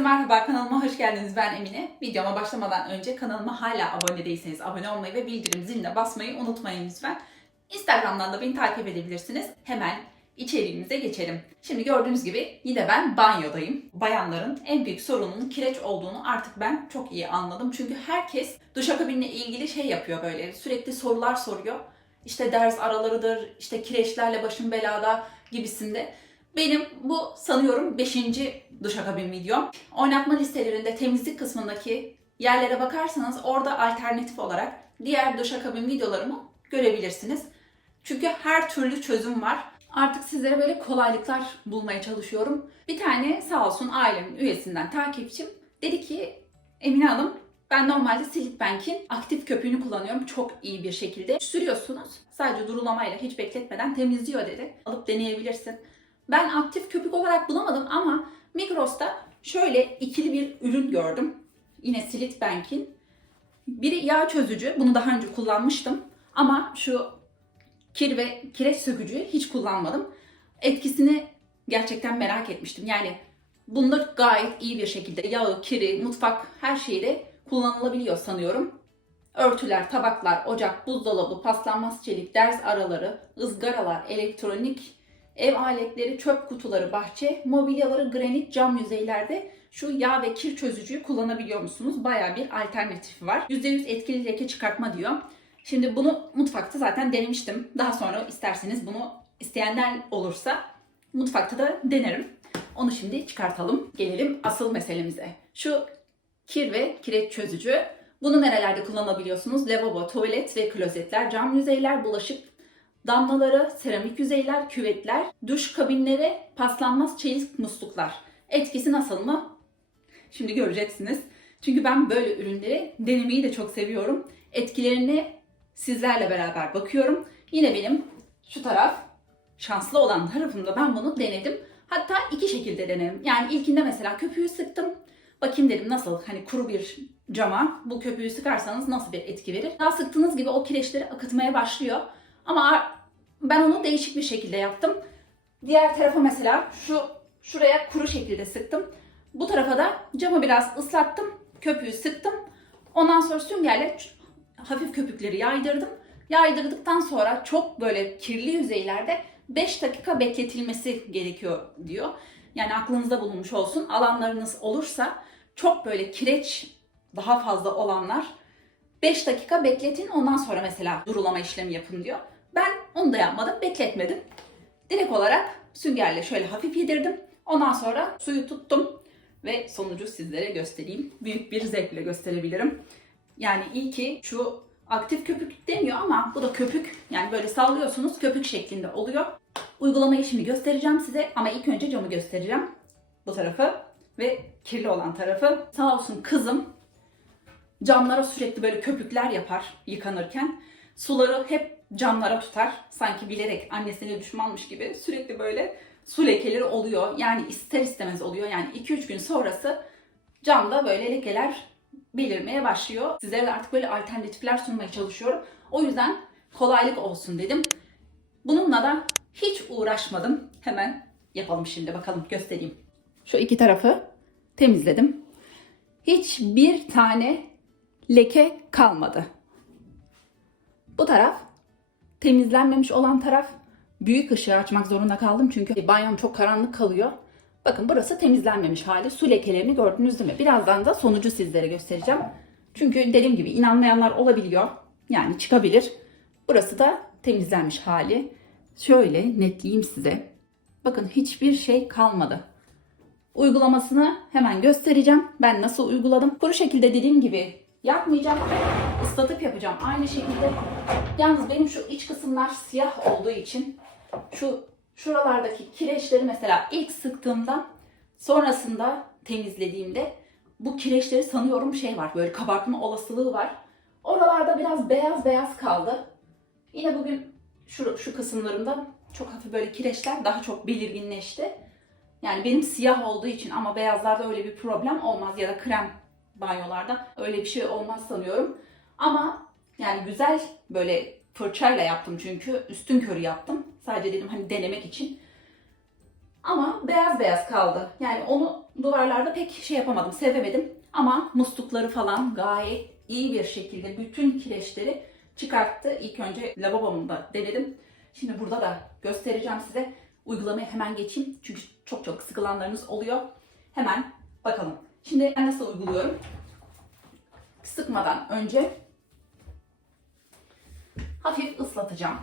Herkese merhaba kanalıma hoş geldiniz ben Emine. Videoma başlamadan önce kanalıma hala abone değilseniz abone olmayı ve bildirim ziline basmayı unutmayın lütfen. Instagram'dan da beni takip edebilirsiniz. Hemen içeriğimize geçelim. Şimdi gördüğünüz gibi yine ben banyodayım. Bayanların en büyük sorununun kireç olduğunu artık ben çok iyi anladım. Çünkü herkes duşakabinle ilgili şey yapıyor böyle. Sürekli sorular soruyor. İşte ders aralarıdır, işte kireçlerle başım belada gibisinde. Benim bu sanıyorum 5. duşakabin videom. Oynatma listelerinde temizlik kısmındaki yerlere bakarsanız orada alternatif olarak diğer duşakabin videolarımı görebilirsiniz. Çünkü her türlü çözüm var. Artık sizlere böyle kolaylıklar bulmaya çalışıyorum. Bir tane sağ olsun ailemin üyesinden takipçim dedi ki Emine Hanım ben normalde Silitbank'in aktif köpüğünü kullanıyorum. Çok iyi bir şekilde sürüyorsunuz. Sadece durulamayla hiç bekletmeden temizliyor dedi. Alıp deneyebilirsin. Ben aktif köpük olarak bulamadım ama Migros'ta şöyle ikili bir ürün gördüm. Yine Silitbank'in. Biri yağ çözücü. Bunu daha önce kullanmıştım. Ama şu kir ve kireç sökücüyü hiç kullanmadım. Etkisini gerçekten merak etmiştim. Yani bunda gayet iyi bir şekilde yağı, kiri, mutfak her şeyi de kullanılabiliyor sanıyorum. Örtüler, tabaklar, ocak, buzdolabı, paslanmaz çelik, ders araları, ızgaralar, elektronik, ev aletleri, çöp kutuları, bahçe, mobilyaları, granit, cam yüzeylerde şu yağ ve kir çözücüyü kullanabiliyor musunuz? Baya bir alternatifi var. %100 etkili leke çıkartma diyor. Şimdi bunu mutfakta zaten denemiştim. Daha sonra isterseniz bunu isteyenler olursa mutfakta da denerim. Onu şimdi çıkartalım. Gelelim asıl meselemize. Şu kir ve kireç çözücü. Bunu nerelerde kullanabiliyorsunuz? Lavabo, tuvalet ve klozetler, cam yüzeyler, bulaşık damlaları, seramik yüzeyler, küvetler, duş kabinleri, paslanmaz çeyiz musluklar. Etkisi nasıl mı? Şimdi göreceksiniz. Çünkü ben böyle ürünleri denemeyi de çok seviyorum. Etkilerini sizlerle beraber bakıyorum. Yine benim şu taraf şanslı olan tarafımda ben bunu denedim. Hatta iki şekilde denedim. Yani ilkinde mesela köpüğü sıktım. Bakayım dedim nasıl hani kuru bir cama bu köpüğü sıkarsanız nasıl bir etki verir. Daha sıktığınız gibi o kireçleri akıtmaya başlıyor. Ama ben onu değişik bir şekilde yaptım. Diğer tarafa mesela şu şuraya kuru şekilde sıktım. Bu tarafa da camı biraz ıslattım. Köpüğü sıktım. Ondan sonra süngerle hafif köpükleri yaydırdım. Yaydırdıktan sonra çok böyle kirli yüzeylerde 5 dakika bekletilmesi gerekiyor diyor. Yani aklınızda bulunmuş olsun. Alanlarınız olursa çok böyle kireç daha fazla olanlar 5 dakika bekletin ondan sonra mesela durulama işlemi yapın diyor. Ben onu da yapmadım, bekletmedim. Direkt olarak süngerle şöyle hafif yedirdim. Ondan sonra suyu tuttum ve sonucu sizlere göstereyim. Büyük bir zevkle gösterebilirim. Yani iyi ki şu aktif köpük demiyor ama bu da köpük. Yani böyle sallıyorsunuz köpük şeklinde oluyor. Uygulamayı şimdi göstereceğim size ama ilk önce camı göstereceğim. Bu tarafı ve kirli olan tarafı. Sağ olsun kızım camlara sürekli böyle köpükler yapar yıkanırken. Suları hep camlara tutar. Sanki bilerek annesine düşmanmış gibi sürekli böyle su lekeleri oluyor. Yani ister istemez oluyor. Yani 2-3 gün sonrası camda böyle lekeler belirmeye başlıyor. Sizlere de artık böyle alternatifler sunmaya çalışıyorum. O yüzden kolaylık olsun dedim. Bununla da hiç uğraşmadım. Hemen yapalım şimdi bakalım göstereyim. Şu iki tarafı temizledim. Hiçbir tane leke kalmadı. Bu taraf temizlenmemiş olan taraf büyük ışığı açmak zorunda kaldım çünkü banyom çok karanlık kalıyor. Bakın burası temizlenmemiş hali. Su lekelerini gördünüz değil mi? Birazdan da sonucu sizlere göstereceğim. Çünkü dediğim gibi inanmayanlar olabiliyor. Yani çıkabilir. Burası da temizlenmiş hali. Şöyle netleyeyim size. Bakın hiçbir şey kalmadı. Uygulamasını hemen göstereceğim. Ben nasıl uyguladım. Kuru şekilde dediğim gibi yapmayacağım. Islatıp yapacağım. Aynı şekilde. Yalnız benim şu iç kısımlar siyah olduğu için şu şuralardaki kireçleri mesela ilk sıktığımda sonrasında temizlediğimde bu kireçleri sanıyorum şey var böyle kabartma olasılığı var. Oralarda biraz beyaz beyaz kaldı. Yine bugün şu, şu kısımlarımda çok hafif böyle kireçler daha çok belirginleşti. Yani benim siyah olduğu için ama beyazlarda öyle bir problem olmaz ya da krem banyolarda öyle bir şey olmaz sanıyorum. Ama yani güzel böyle fırçayla yaptım çünkü üstün körü yaptım. Sadece dedim hani denemek için. Ama beyaz beyaz kaldı. Yani onu duvarlarda pek şey yapamadım, sevemedim. Ama muslukları falan gayet iyi bir şekilde bütün kireçleri çıkarttı. İlk önce lavabomda denedim. Şimdi burada da göstereceğim size. Uygulamaya hemen geçeyim. Çünkü çok çok sıkılanlarınız oluyor. Hemen bakalım. Şimdi nasıl uyguluyorum? Sıkmadan önce hafif ıslatacağım.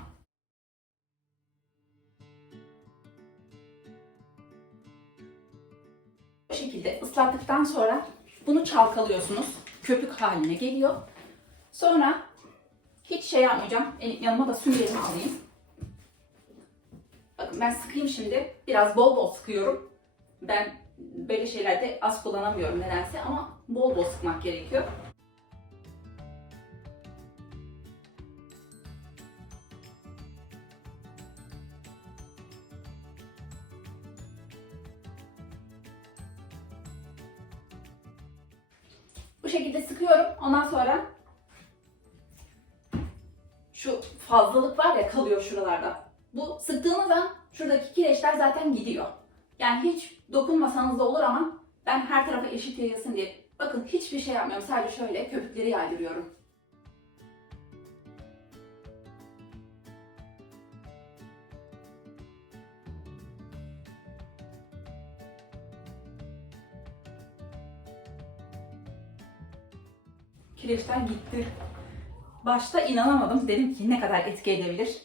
Bu şekilde ıslattıktan sonra bunu çalkalıyorsunuz. Köpük haline geliyor. Sonra hiç şey yapmayacağım. Yanıma da süngerimi alayım. Bakın ben sıkayım şimdi. Biraz bol bol sıkıyorum. Ben böyle şeylerde az kullanamıyorum nedense ama bol bol sıkmak gerekiyor. Bu şekilde sıkıyorum. Ondan sonra şu fazlalık var ya kalıyor şuralarda. Bu sıktığınız an şuradaki kireçler zaten gidiyor. Yani hiç dokunmasanız da olur ama ben her tarafa eşit yayılsın diye. Bakın hiçbir şey yapmıyorum. Sadece şöyle köpükleri yaydırıyorum. Kireçler gitti. Başta inanamadım. Dedim ki ne kadar etki edebilir.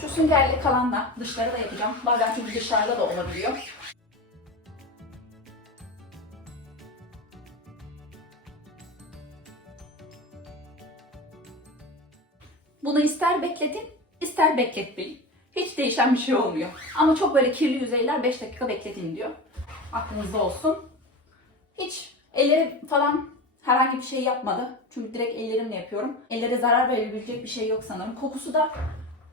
Şu süngerle kalanla dışlara da yapacağım. Bazen çünkü dışarıda da olabiliyor. Bunu ister bekletin, ister bekletmeyin. Hiç değişen bir şey olmuyor. Ama çok böyle kirli yüzeyler 5 dakika bekletin diyor. Aklınızda olsun. Hiç elleri falan herhangi bir şey yapmadı. Çünkü direkt ellerimle yapıyorum. Ellere zarar verebilecek bir şey yok sanırım. Kokusu da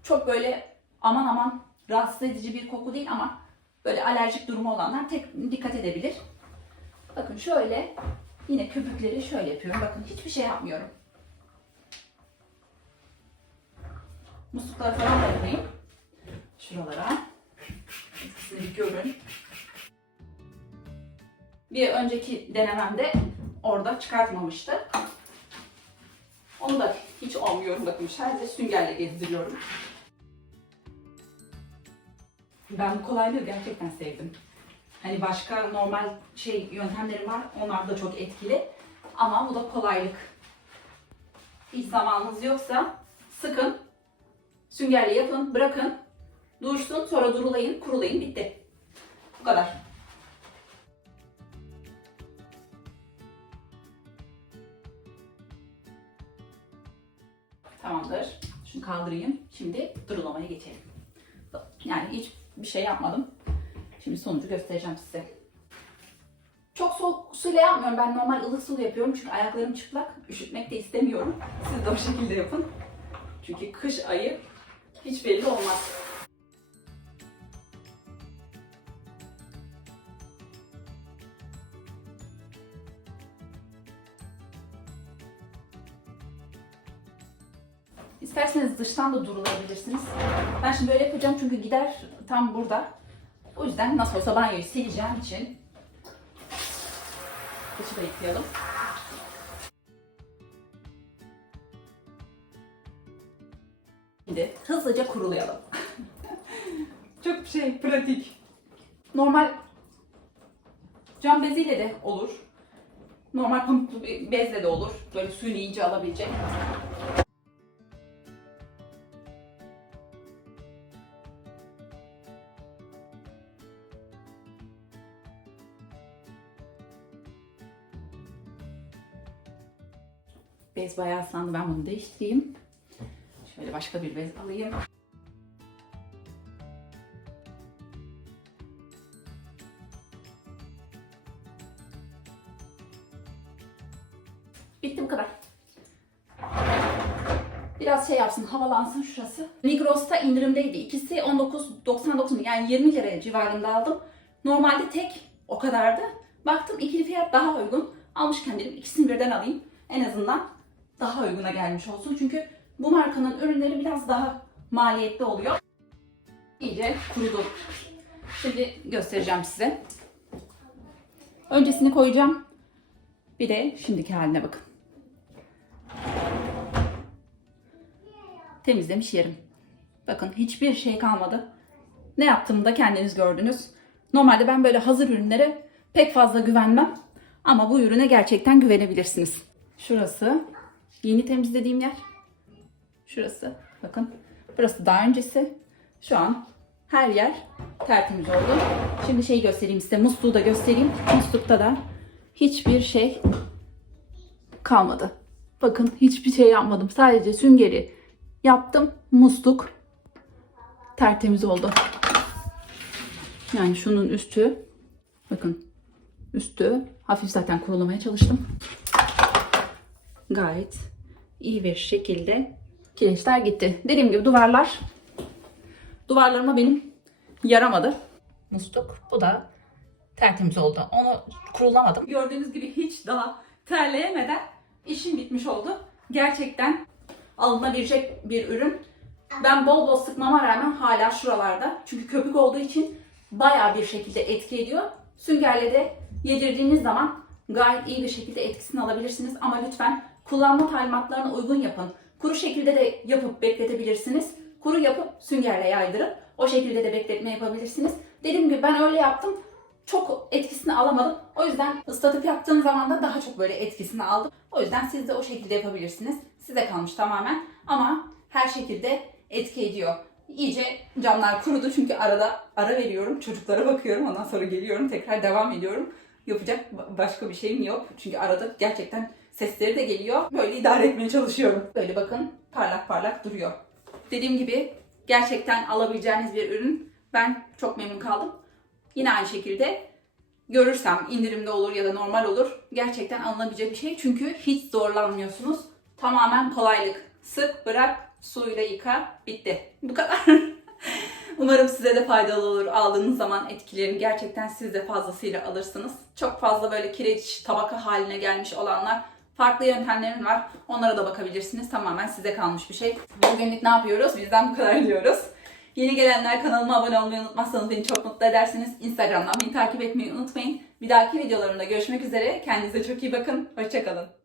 çok böyle aman aman rahatsız edici bir koku değil ama böyle alerjik durumu olanlar tek dikkat edebilir. Bakın şöyle yine köpükleri şöyle yapıyorum. Bakın hiçbir şey yapmıyorum. Muslukları falan da yapayım. Şuralara. İkisini bir görün. Bir önceki denememde orada çıkartmamıştı. Onu da hiç olmuyorum bakın sadece süngerle gezdiriyorum. Ben bu kolaylığı gerçekten sevdim. Hani başka normal şey yöntemlerim var. Onlar da çok etkili. Ama bu da kolaylık. Hiç zamanınız yoksa sıkın. Süngerle yapın, bırakın. Dursun, sonra durulayın, kurulayın. Bitti. Bu kadar. Tamamdır. Şunu kaldırayım. Şimdi durulamaya geçelim. Yani hiç bir şey yapmadım. Şimdi sonucu göstereceğim size. Çok soğuk suyla yapmıyorum. Ben normal ılık suyla yapıyorum. Çünkü ayaklarım çıplak. Üşütmek de istemiyorum. Siz de o şekilde yapın. Çünkü kış ayı hiç belli olmaz. İsterseniz dıştan da durulayabilirsiniz. Ben şimdi böyle yapacağım çünkü gider tam burada. O yüzden nasıl olsa banyoyu sileceğim için Kıçı da yıkayalım. Şimdi hızlıca kurulayalım. Çok şey pratik. Normal cam beziyle de olur. Normal pamuklu bezle de olur. Böyle suyunu iyice alabilecek. Bez bayağı ıslandı. Ben bunu değiştireyim. Şöyle başka bir bez alayım. Bitti bu kadar. Biraz şey yapsın, havalansın şurası. Migros'ta indirimdeydi. İkisi 19.99 mu? Yani 20 liraya civarında aldım. Normalde tek o kadardı. Baktım ikili fiyat daha uygun. Almışken dedim ikisini birden alayım. En azından daha uyguna gelmiş olsun. Çünkü bu markanın ürünleri biraz daha maliyetli oluyor. İyice kurudu. Şimdi göstereceğim size. Öncesini koyacağım. Bir de şimdiki haline bakın. Temizlemiş yerim. Bakın hiçbir şey kalmadı. Ne yaptığımı da kendiniz gördünüz. Normalde ben böyle hazır ürünlere pek fazla güvenmem. Ama bu ürüne gerçekten güvenebilirsiniz. Şurası yeni temizlediğim yer. Şurası bakın. Burası daha öncesi. Şu an her yer tertemiz oldu. Şimdi şeyi göstereyim size. Musluğu da göstereyim. Muslukta da hiçbir şey kalmadı. Bakın hiçbir şey yapmadım. Sadece süngeri yaptım. Musluk tertemiz oldu. Yani şunun üstü bakın üstü hafif zaten kurulamaya çalıştım. Gayet iyi bir şekilde kireçler gitti. Dediğim gibi duvarlar duvarlarıma benim yaramadı. Musluk bu da tertemiz oldu. Onu kurulamadım. Gördüğünüz gibi hiç daha terleyemeden işim bitmiş oldu. Gerçekten alınabilecek bir ürün. Ben bol bol sıkmama rağmen hala şuralarda. Çünkü köpük olduğu için bayağı bir şekilde etki ediyor. Süngerle de yedirdiğiniz zaman gayet iyi bir şekilde etkisini alabilirsiniz. Ama lütfen kullanma talimatlarına uygun yapın. Kuru şekilde de yapıp bekletebilirsiniz. Kuru yapıp süngerle yaydırın. O şekilde de bekletme yapabilirsiniz. Dediğim gibi ben öyle yaptım. Çok etkisini alamadım. O yüzden ıslatıp yaptığım zaman da daha çok böyle etkisini aldım. O yüzden siz de o şekilde yapabilirsiniz. Size kalmış tamamen. Ama her şekilde etki ediyor. İyice camlar kurudu çünkü arada ara veriyorum. Çocuklara bakıyorum. Ondan sonra geliyorum. Tekrar devam ediyorum. Yapacak ba- başka bir şeyim yok. Çünkü arada gerçekten sesleri de geliyor. Böyle idare etmeye çalışıyorum. Böyle bakın parlak parlak duruyor. Dediğim gibi gerçekten alabileceğiniz bir ürün. Ben çok memnun kaldım. Yine aynı şekilde görürsem indirimde olur ya da normal olur. Gerçekten alınabilecek bir şey. Çünkü hiç zorlanmıyorsunuz. Tamamen kolaylık. Sık, bırak, suyla yıka, bitti. Bu kadar. Umarım size de faydalı olur. Aldığınız zaman etkilerini gerçekten siz de fazlasıyla alırsınız. Çok fazla böyle kireç tabaka haline gelmiş olanlar farklı yöntemlerim var. Onlara da bakabilirsiniz. Tamamen size kalmış bir şey. Bugünlük ne yapıyoruz? Bizden bu kadar diyoruz. Yeni gelenler kanalıma abone olmayı unutmazsanız beni çok mutlu edersiniz. Instagram'dan beni takip etmeyi unutmayın. Bir dahaki videolarımda görüşmek üzere. Kendinize çok iyi bakın. Hoşçakalın.